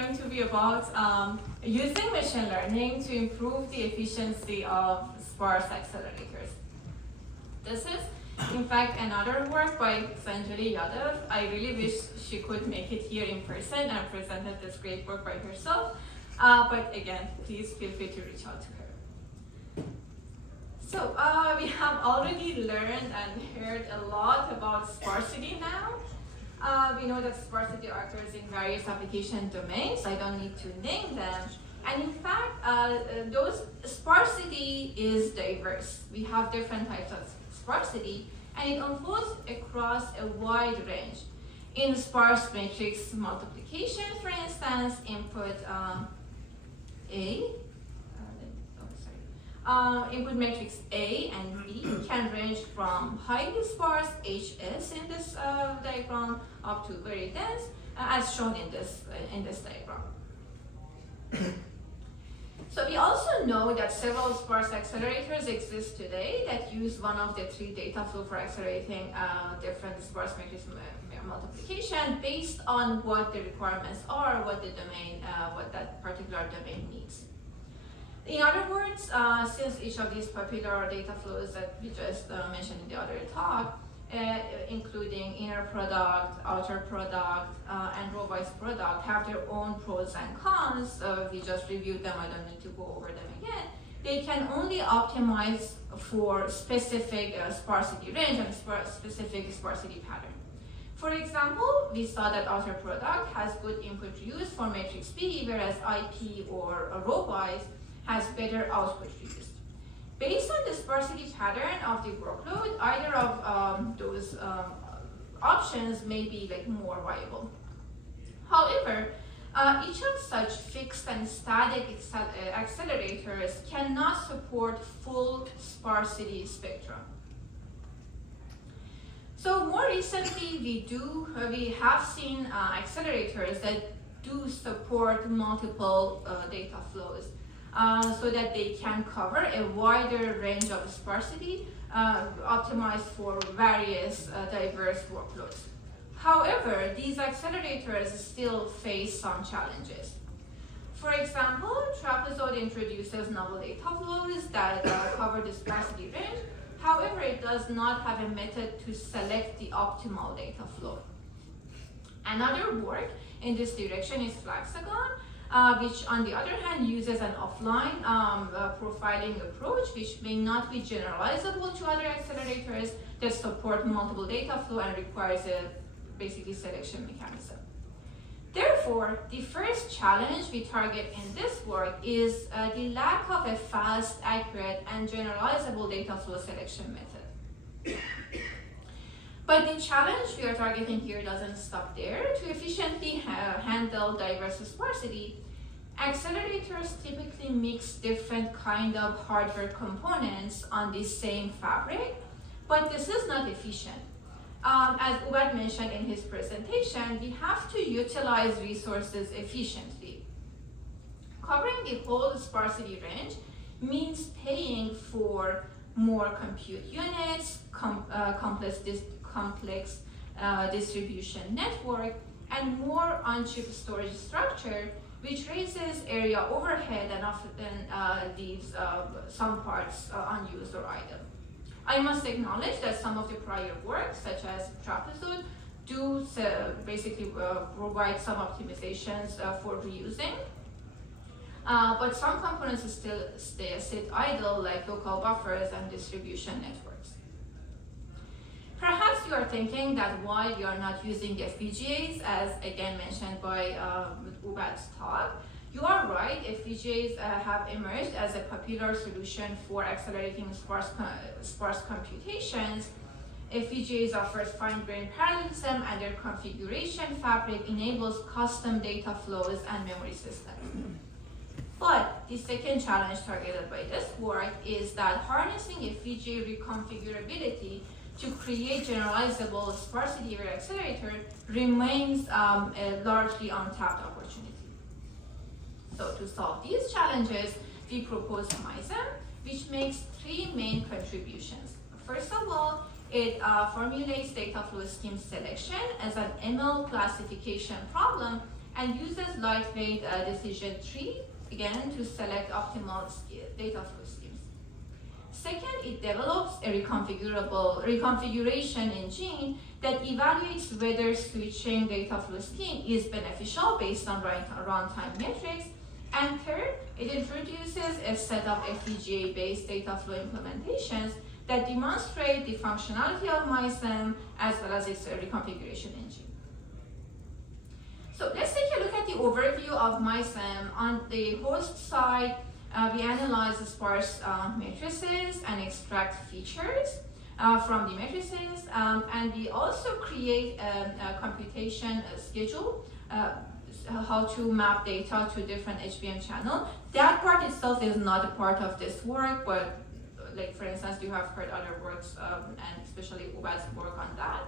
going to be about using machine learning to improve the efficiency of sparse accelerators. This is, in fact, another work by Sanjali Yadav. I really wish she could make it here in person and presented this great work by herself. But again, please feel free to reach out to her. So we have already learned and heard a lot about sparsity now. We know that sparsity occurs in various application domains. I don't need to name them. And in fact, those sparsity is diverse. We have different types of sparsity, and it unfolds across a wide range. In sparse matrix multiplication, for instance, input input matrix A and B can range from highly sparse HS in this diagram up to very dense, as shown in this diagram. So we also know that several sparse accelerators exist today that use one of the three data flow for accelerating different sparse matrix multiplication based on what the requirements are, what the domain, what that particular domain needs. In other words, since each of these popular data flows that we just mentioned in the other talk, including inner product, outer product, and row-wise product, have their own pros and cons. We just reviewed them, I don't need to go over them again. They can only optimize for specific sparsity range and specific sparsity pattern. For example, we saw that outer product has good input reuse for matrix B, whereas IP or row-wise has better output reuse. Based on the sparsity pattern of the workload, either of those options may be more viable. However, each of such fixed and static accelerators cannot support full sparsity spectrum. So more recently, we have seen accelerators that do support multiple data flows. So that they can cover a wider range of sparsity optimized for various diverse workloads. However, these accelerators still face some challenges. For example, trapezoid introduces novel data flows that cover the sparsity range. However, it does not have a method to select the optimal data flow. Another work in this direction is Flaxagon, which on the other hand uses an offline profiling approach, which may not be generalizable to other accelerators that support multiple data flow and requires a basically selection mechanism. Therefore, the first challenge we target in this work is the lack of a fast, accurate, and generalizable data flow selection method. But the challenge we are targeting here doesn't stop there. To efficiently handle diverse sparsity, accelerators typically mix different kind of hardware components on the same fabric, but this is not efficient. As Ubad mentioned in his presentation, we have to utilize resources efficiently. Covering the whole sparsity range means paying for more compute units, complex distribution network, and more on-chip storage structure, which raises area overhead and often leaves some parts unused or idle. I must acknowledge that some of the prior work, such as trapezoid, do basically provide some optimizations for reusing, but some components still sit idle, like local buffers and distribution networks. Perhaps you are thinking that why we are not using FPGAs, as again mentioned by Ubad's talk. You are right, FPGAs have emerged as a popular solution for accelerating sparse computations. FPGAs offers fine-grained parallelism, and their configuration fabric enables custom data flows and memory systems. But the second challenge targeted by this work is that harnessing FPGA reconfigurability to create generalizable sparsity-aware accelerator remains a largely untapped opportunity. So to solve these challenges, we propose Misam, which makes three main contributions. First of all, it formulates data flow scheme selection as an ML classification problem and uses lightweight decision tree, again, to select optimal data flow schemes. Second, it develops a reconfiguration engine that evaluates whether switching data flow scheme is beneficial based on runtime metrics. And third, it introduces a set of FPGA-based data flow implementations that demonstrate the functionality of Misam as well as its reconfiguration engine. So let's take a look at the overview of Misam. On the host side, we analyze the sparse matrices and extract features from the matrices, and we also create a computation schedule, how to map data to different HBM channel. That part itself is not a part of this work, but like for instance, you have heard other works, and especially Ubad's work on that.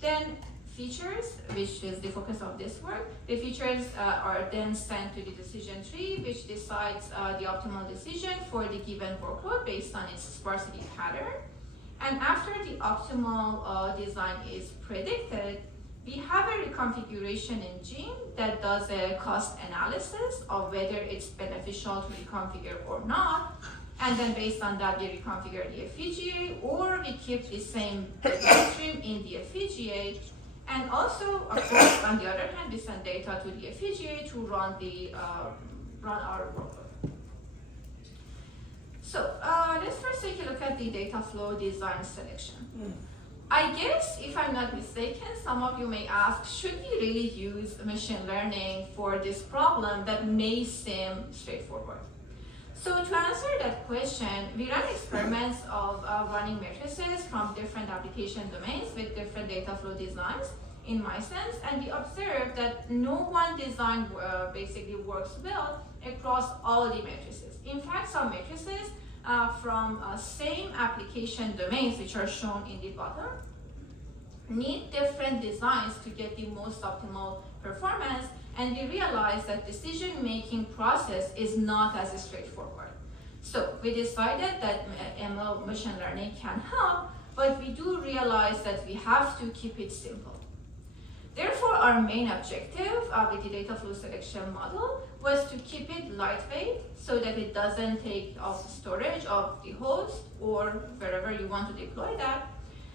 Then features, which is the focus of this work. The features are then sent to the decision tree, which decides the optimal decision for the given workload based on its sparsity pattern. And after the optimal design is predicted, we have a reconfiguration engine that does a cost analysis of whether it's beneficial to reconfigure or not. And then based on that, we reconfigure the FPGA, or we keep the same bitstream in the FPGA. And also, of course, on the other hand, we send data to the FPGA to run our workload. So let's first take a look at the data flow design selection. I guess, if I'm not mistaken, some of you may ask, should we really use machine learning for this problem that may seem straightforward? So to answer that question, we ran experiments of running matrices from different application domains with different data flow designs in Misam, and we observed that no one design basically works well across all the matrices. In fact, some matrices from same application domains, which are shown in the bottom, need different designs to get the most optimal performance, and we realized that decision-making process is not as straightforward. So we decided that ML machine learning can help, but we do realize that we have to keep it simple. Therefore, our main objective with the data flow selection model was to keep it lightweight so that it doesn't take up storage of the host or wherever you want to deploy that.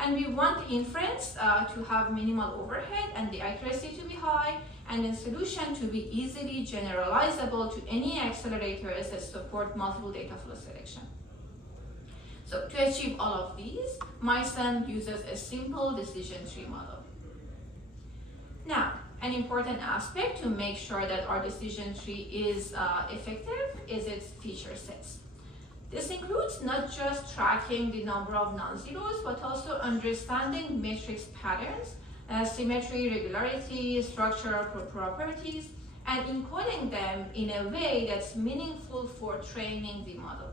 And we want the inference to have minimal overhead and the accuracy to be high, and the solution to be easily generalizable to any accelerators that support multiple data flow selection. So to achieve all of these, Misam uses a simple decision tree model. Now, an important aspect to make sure that our decision tree is effective is its feature sets. This includes not just tracking the number of non-zeros, but also understanding matrix patterns, symmetry, regularity, structural properties, and encoding them in a way that's meaningful for training the model.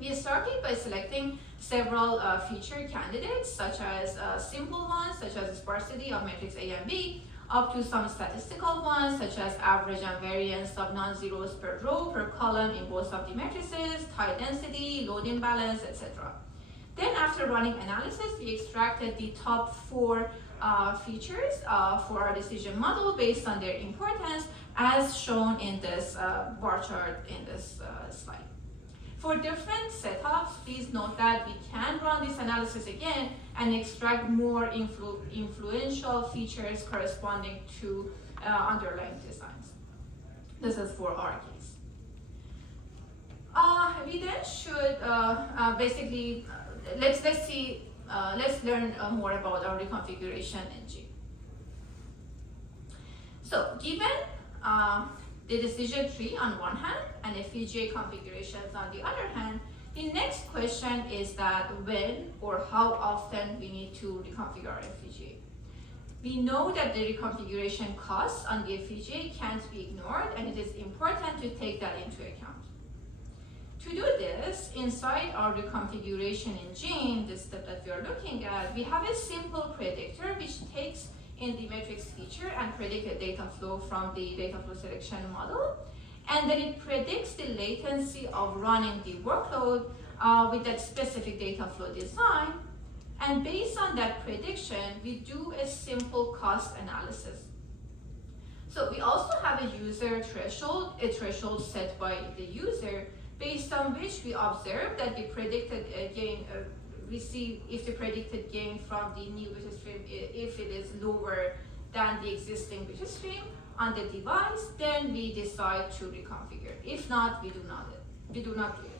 We started by selecting several feature candidates, such as simple ones, such as sparsity of matrix A and B, up to some statistical ones, such as average and variance of non-zeros per row, per column in both of the matrices, tie density, load imbalance, etc. Then after running analysis, we extracted the top 4 features for our decision model based on their importance, as shown in this bar chart in this slide. For different setups, please note that we can run this analysis again and extract more influential features corresponding to underlying designs. This is for our case. We then should basically, let's learn more about our reconfiguration engine. So given the decision tree on one hand and FPGA configurations on the other hand, the next question is that when or how often we need to reconfigure our FPGA. We know that the reconfiguration costs on the FPGA can't be ignored, and it is important to take that into account. To do this, inside our reconfiguration engine, the step that we are looking at, we have a simple predictor which takes in the matrix feature and predict a data flow from the data flow selection model. And then it predicts the latency of running the workload with that specific data flow design. And based on that prediction, we do a simple cost analysis. So we also have a user threshold, a threshold set by the user, based on which we observe that the predicted gain if the predicted gain from the new bit stream, if it is lower than the existing bit stream on the device, then we decide to reconfigure. If not, we do not do it.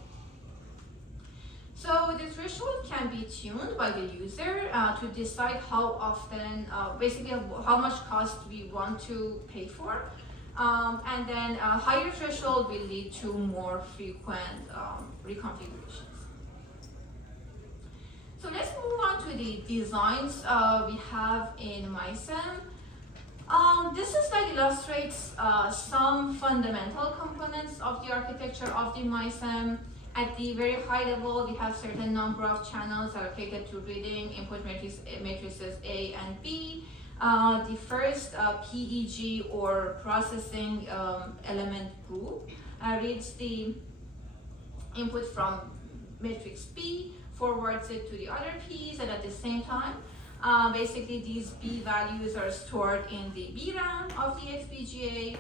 So the threshold can be tuned by the user to decide how often, basically how much cost we want to pay for. And then a higher threshold will lead to more frequent reconfigurations. So let's move on to the designs we have in Misam. This slide illustrates some fundamental components of the architecture of the Misam. At the very high level, we have certain number of channels allocated to reading input matrices A and B. The first PEG or processing element group reads the input from matrix B, forwards it to the other P's, and at the same time, basically these B values are stored in the VRAM of the FPGA.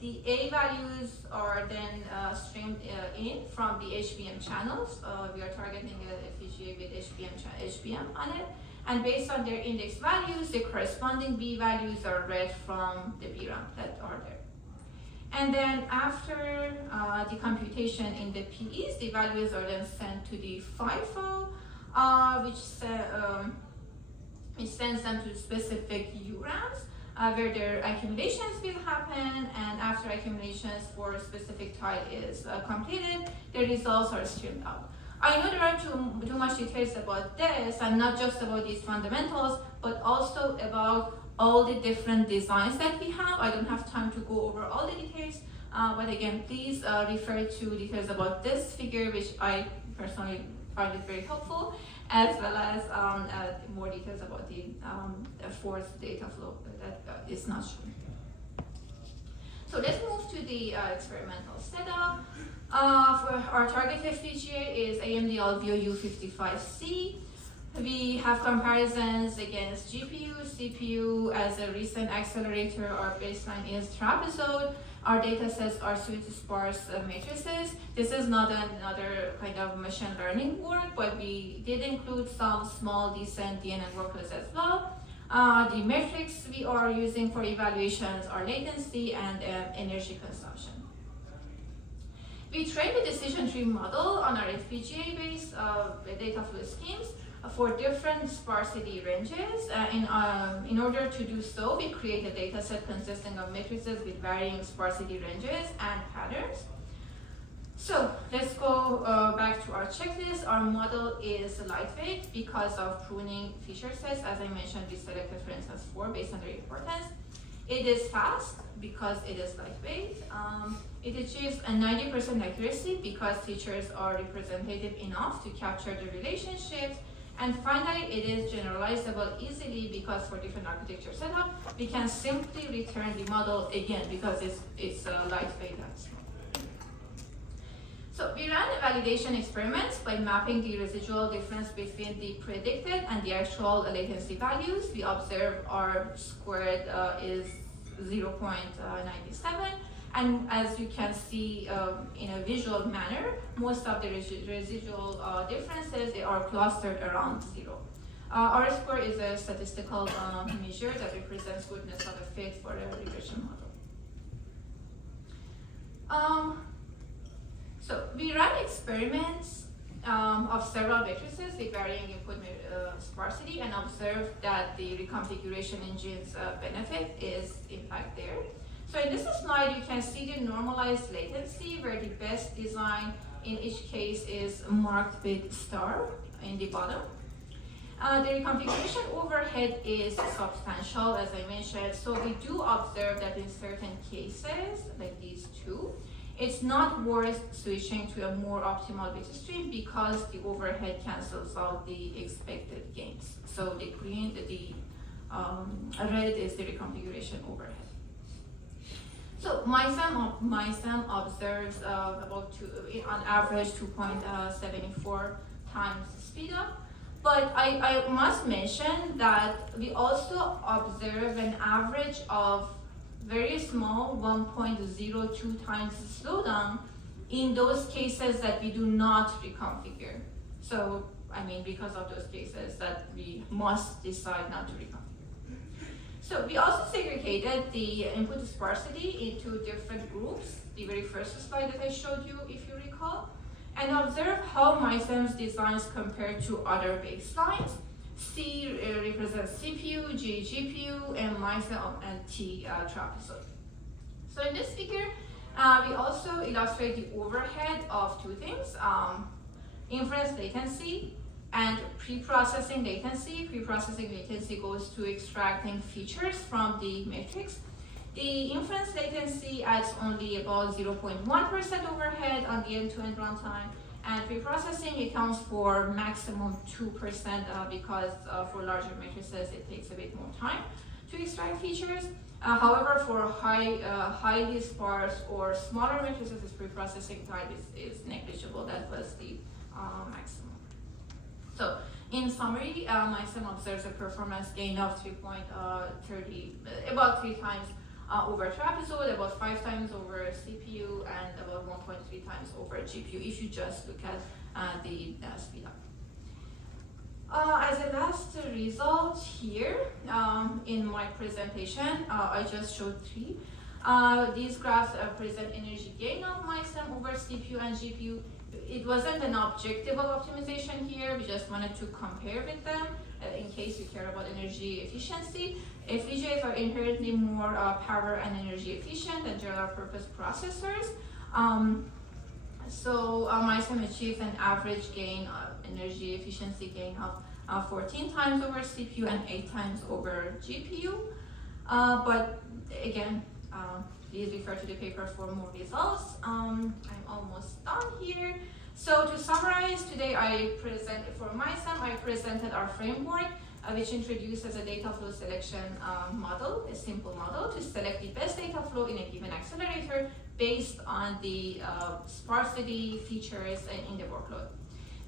The A values are then streamed in from the HBM channels. We are targeting an FPGA with HBM on it. And based on their index values, the corresponding B values are read from the VRAM that are there. And then after the computation in the PEs, the values are then sent to the FIFO, which sends them to specific URAMs. Where their accumulations will happen, and after accumulations for a specific tile is completed, the results are streamed out. I know there are too much details about this, and not just about these fundamentals, but also about all the different designs that we have. I don't have time to go over all the details, but again, please refer to details about this figure, which I personally find it very helpful, as well as more details about the fourth data flow that is not shown. So let's move to the experimental setup. For our target FPGA is AMD Alveo U55C. We have comparisons against GPU, CPU. As a recent accelerator, our baseline is trapezoid. Our data sets are sparse matrices. This is not another kind of machine learning work, but we did include some small decent DNN workloads as well. The metrics we are using for evaluations are latency and energy consumption. We trained the decision tree model on our FPGA-based data flow schemes for different sparsity ranges. In order to do so, we create a data set consisting of matrices with varying sparsity ranges and patterns. So let's go back to our checklist. Our model is lightweight because of pruning feature sets. As I mentioned, we selected, for instance, 4 based on their importance. It is fast because it is lightweight. It achieves a 90% accuracy because features are representative enough to capture the relationships. And finally, it is generalizable easily because for different architecture setup, we can simply return the model again because it's lightweight and small. So we ran a validation experiments by mapping the residual difference between the predicted and the actual latency values. We observe R squared is 0.97. And as you can see in a visual manner, most of the residual differences, they are clustered around 0. R square is a statistical measure that represents goodness of a fit for a regression model. So we ran experiments of several matrices with varying input sparsity and observed that the reconfiguration engine's benefit is in fact there. So in this slide, you can see the normalized latency where the best design in each case is marked with star in the bottom. The reconfiguration overhead is substantial, as I mentioned. So we do observe that in certain cases, like these two, it's not worth switching to a more optimal bit stream because the overhead cancels out the expected gains. So the green, the red is the reconfiguration overhead. So Misam observes about on average 2.74 times speedup. But I must mention that we also observe an average of very small 1.02 times slowdown in those cases that we do not reconfigure. So, I mean, because of those cases that we must decide not to reconfigure. So we also segregated the input sparsity into different groups, the very first slide that I showed you, if you recall, and observe how Misam's designs compare to other baselines. C represents CPU, G GPU, and Misam and T trapezoid. So in this figure, we also illustrate the overhead of two things, inference latency and pre-processing latency. Pre-processing latency goes to extracting features from the matrix. The inference latency adds only about 0.1% overhead on the end-to-end runtime, and pre-processing accounts for maximum 2% because for larger matrices it takes a bit more time to extract features. However, for highly sparse or smaller matrices, this pre-processing time is negligible. That was the maximum. So, in summary, Misam observes a performance gain of 3.30, about 3 times over trapezoid, about 5 times over CPU, and about 1.3 times over GPU, if you just look at the speedup. As a last result here, in my presentation, I just showed 3. These graphs present energy gain of Misam over CPU and GPU. It wasn't an objectable optimization here, we just wanted to compare with them in case you care about energy efficiency. FPGAs are inherently more power and energy efficient than general purpose processors. Misam achieves an average gain, energy efficiency gain of 14 times over CPU and 8 times over GPU. But again, please refer to the paper for more results. I'm almost done here. So to summarize, today for Misam, I presented our framework, which introduces a data flow selection model, a simple model to select the best data flow in a given accelerator based on the sparsity features in the workload.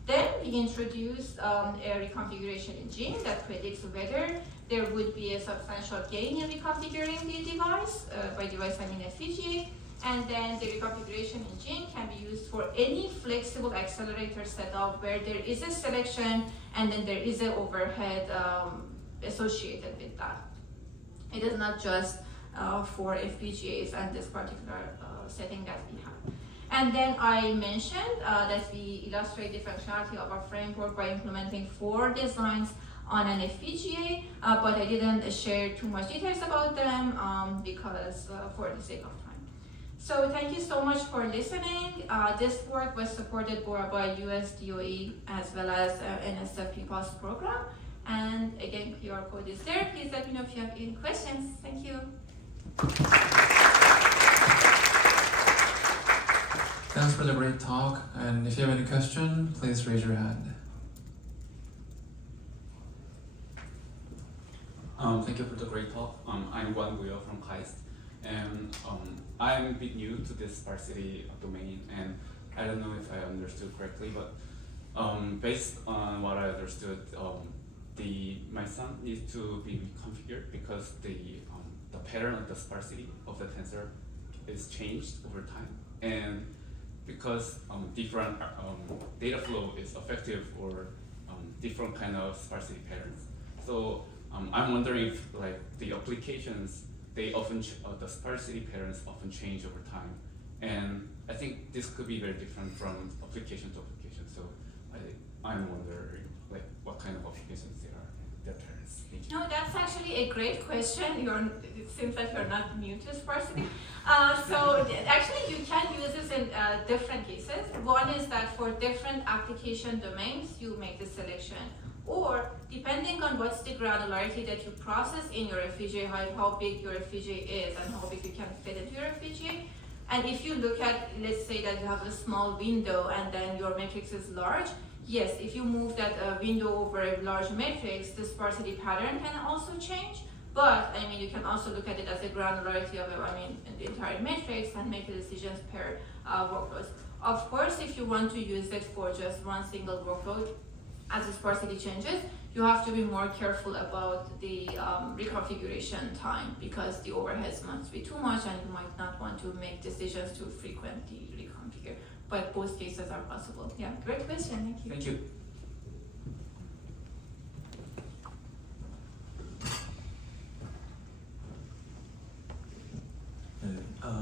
Then we introduced a reconfiguration engine that predicts whether there would be a substantial gain in reconfiguring the device. By device, I mean FPGA. And then the reconfiguration engine can be used for any flexible accelerator setup where there is a selection and then there is an overhead associated with that. It is not just for FPGAs and this particular setting that we have. And then I mentioned that we illustrate the functionality of our framework by implementing 4 designs on an FPGA, but I didn't share too much details about them because for the sake of time. So thank you so much for listening. This work was supported by US DOE as well as NSF PPOS program. And again, QR code is there. Please let me know if you have any questions. Thank you. Thanks for the great talk. And if you have any question, please raise your hand. Thank you for the great talk. I'm Wan Guyo from KAIST. And I'm a bit new to this sparsity domain, and I don't know if I understood correctly, but based on what I understood, the Misam needs to be reconfigured because the pattern of the sparsity of the tensor is changed over time, and because different data flow is effective for different kind of sparsity patterns. So I'm wondering if like the applications, they often the sparsity patterns often change over time, and I think this could be very different from application to application. So I'm wondering like what kind of applications their patterns. No, that's actually a great question. It seems like you're not new to sparsity. Actually, you can use this in different cases. One is that for different application domains, you make the selection. Or depending on what's the granularity that you process in your FPGA, how big your FPGA is and how big you can fit into your FPGA. And if you look at, let's say that you have a small window and then your matrix is large, yes, if you move that window over a large matrix, the sparsity pattern can also change. But I mean, you can also look at it as a granularity of the entire matrix and make the decisions per workloads. Of course, if you want to use it for just one single workload, as the sparsity changes, you have to be more careful about the reconfiguration time because the overheads must be too much and you might not want to make decisions to frequently reconfigure. But both cases are possible. Yeah, great question. Thank you. Thank you.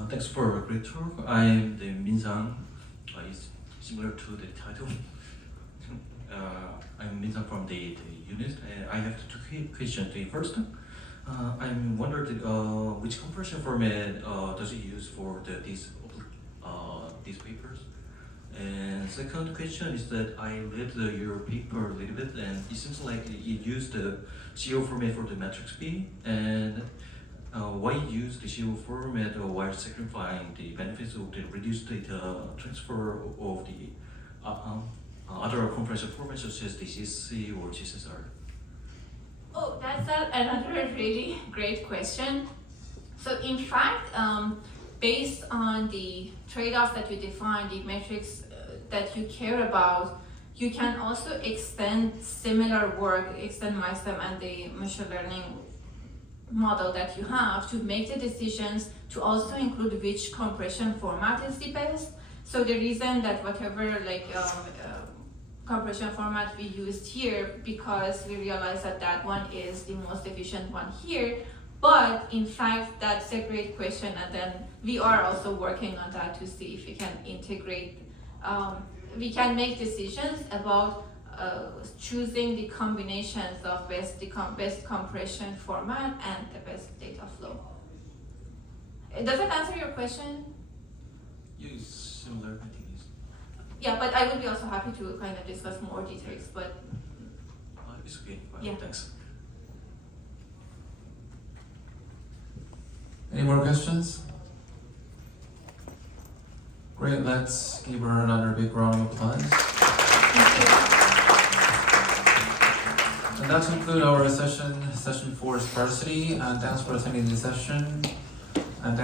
Thanks for a great talk. I'm the Misam. It's similar to the title. I'm Misam from the unit. I have two questions. The first, I'm wondering which compression format does it use for these papers? And second question is that I read your paper a little bit, and it seems like it used the CO format for the matrix B, and why use the CO format while sacrificing the benefits of the reduced data transfer of the other compression formats such as the CSC or GSSR? Oh, that's another really great question. So in fact, based on the trade-offs that you define, the metrics that you care about, you can also extend similar work, extend Misam and the machine learning model that you have to make the decisions to also include which compression format is the best. So the reason that whatever compression format we used here, because we realized that that one is the most efficient one here. But in fact, that's a great question, and then we are also working on that to see if we can integrate, we can make decisions about choosing the combinations of best compression format and the best data flow. Does that answer your question? Use similar activities. Yeah, but I would be also happy to kind of discuss more details, but It's okay. Fine. Yeah. Thanks. Any more questions? Great, let's give her another big round of applause. And that concludes our session 4 sparsity, and thanks for attending this session.